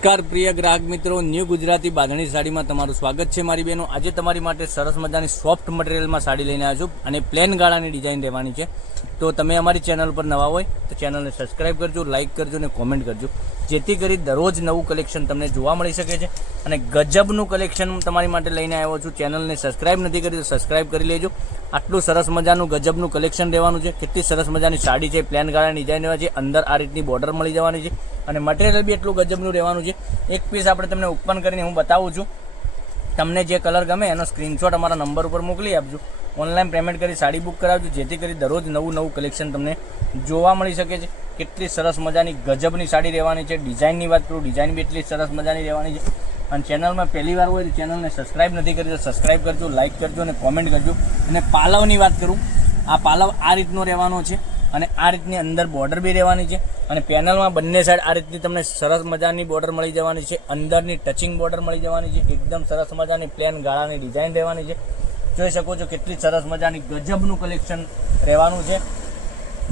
નમસ્કાર પ્રિય ગ્રાહક મિત્રો, ન્યૂ ગુજરાતી બાંધણી સાડીમાં તમારું સ્વાગત છે મારી બહેનો। આજે તમારી માટે સરસ મજાની સોફ્ટ મટીરિયલમાં સાડી લઈને આવ્યો છું અને પ્લેન ગાળાની ડિઝાઇન રહેવાની છે। તો તમે અમારી ચેનલ પર નવા હોય તો ચેનલને સબસ્ક્રાઇબ કરજો, લાઇક કરજો અને કોમેન્ટ કરજો, જેથી કરી દરરોજ નવું કલેક્શન તમને જોવા મળી શકે છે અને ગજબનું કલેક્શન તમારી માટે લઈને આવ્યો છું। ચેનલને સબસ્ક્રાઇબ નથી કરી તો સબસ્ક્રાઇબ કરી લેજો। આટલું સરસ મજાનું ગજબનું કલેક્શન રહેવાનું છે। કેટલી સરસ મજાની સાડી છે, પ્લેન ગાળાની ડિઝાઇન રહેવાની છે, અંદર આ રીતની બોર્ડર મળી જવાની છે અને મટીરિયલ બી એટલું ગજબનું રહેવાનું છે। એક પીસ આપણે તમને ઓપન કરીને હું બતાવું છું। તમને જે કલર ગમે એનો સ્ક્રીનશોટ અમારા નંબર ઉપર મોકલી આપજો। ઓનલાઈન પેમેન્ટ કરી સાડી બુક કરાવજો, જેથી કરી દરરોજ નવું કલેક્શન તમને જોવા મળી શકે છે। કેટલી સરસ મજાની ગજબની સાડી રહેવાની છે। ડિઝાઇનની વાત કરું, ડિઝાઇન બી એટલી સરસ મજાની રહેવાની છે। અને ચેનલમાં પહેલી વાર હોય તો ચેનલને સબસ્ક્રાઇબ નથી કરી તો સબસ્ક્રાઇબ કરજો, લાઇક કરજો અને કોમેન્ટ કરજો। અને પાલવની વાત કરું, આ પાલવ આ રીતનો રહેવાનો છે અને આ રીતની અંદર બોર્ડર બી રહેવાની છે અને પેનલમાં બંને સાઈડ આ રીતની તમને સરસ મજાની બોર્ડર મળી જવાની છે। અંદરની ટચિંગ બોર્ડર મળી જવાની છે। એકદમ સરસ મજાની પ્લેન ગાળાની ડિઝાઇન રહેવાની છે। જોઈ શકો છો કેટલી સરસ મજાની ગજબનું કલેક્શન રહેવાનું છે।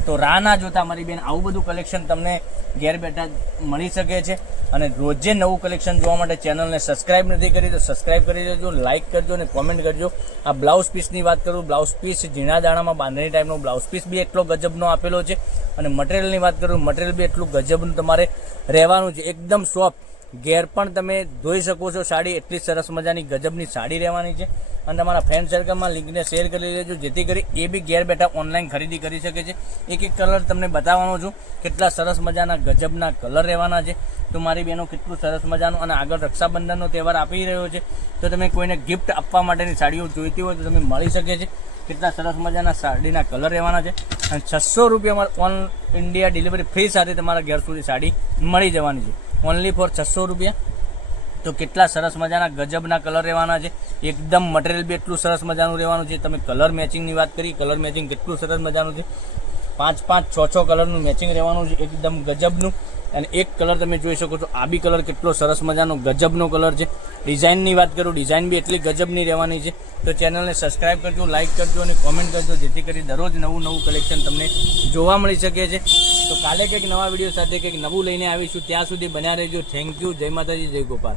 તો રાહ ના જોતા મારી બેન, આવું બધું કલેક્શન તમને ઘેર બેઠા મળી શકે છે અને રોજે નવું કલેક્શન જોવા માટે ચેનલને સબસ્ક્રાઇબ નથી કરી તો સબસ્ક્રાઇબ કરી દેજો, લાઇક કરજો અને કોમેન્ટ કરજો। આ બ્લાઉઝ પીસની વાત કરું, બ્લાઉઝ પીસ ઝીણા દાણામાં બાંધણી ટાઈપનો બ્લાઉઝ પીસ બી એટલો ગજબનો આપેલો છે અને મટીરિયલની વાત કરું, મટીરિયલ બી એટલું ગજબનું તમારે રહેવાનું છે। એકદમ સોફ્ટ, ઘેર પણ તમે ધોઈ શકો છો સાડી, એટલી સરસ મજાની ગજબની સાડી રહેવાની છે। અને તમારા ફ્રેન્ડ સર્કલમાં લિંકને શેર કરી લેજો, જેથી કરી એ બી ઘેર બેઠા ઓનલાઈન ખરીદી કરી શકે છે। એક કલર તમને બતાવવાનો છું, કેટલા સરસ મજાના ગજબના કલર રહેવાના છે। તો મારી બહેનો કેટલું સરસ મજાનું, અને આગળ રક્ષાબંધનનો તહેવાર આપી રહ્યો છે તો તમે કોઈને ગિફ્ટ આપવા માટેની સાડીઓ જોઈતી હોય તો તમે મળી શકે છે। કેટલા સરસ મજાના સાડીના કલર રહેવાના છે અને 600 રૂપિયામાં ઓલ ઇન્ડિયા ડિલિવરી ફ્રી સાથે તમારા ઘેર સુધી સાડી મળી જવાની છે, ઓનલી ફોર 600 રૂપિયા। તો કેટલા સરસ મજાના ગજબના કલર રહેવાના છે। એકદમ મટીરિયલ બી એટલું સરસ મજાનું રહેવાનું છે। તમે કલર મેચિંગની વાત કરી, કલર મેચિંગ કેટલું સરસ મજાનું છે। 5 6 કલરનું મેચિંગ રહેવાનું છે, એકદમ ગજબનું। અને એક કલર તમે જોઈ શકો છો, આ બી કલર કેટલો સરસ મજાનો ગજબનો કલર છે। ડિઝાઇનની વાત કરું, ડિઝાઇન બી એટલી ગજબની રહેવાની છે। તો ચેનલને સબસ્ક્રાઇબ કરજો, લાઇક કરજો અને કોમેન્ટ કરજો, જેથી કરી દરરોજ નવું કલેક્શન તમને જોવા મળી શકે છે। તો કાલે કંઈક નવા વિડીયો સાથે કંઈક નવું લઈને આવીશું, ત્યાં સુધી બન્યા રહેજો। થેન્ક યુ, જય માતાજી, જય ગોપાલ।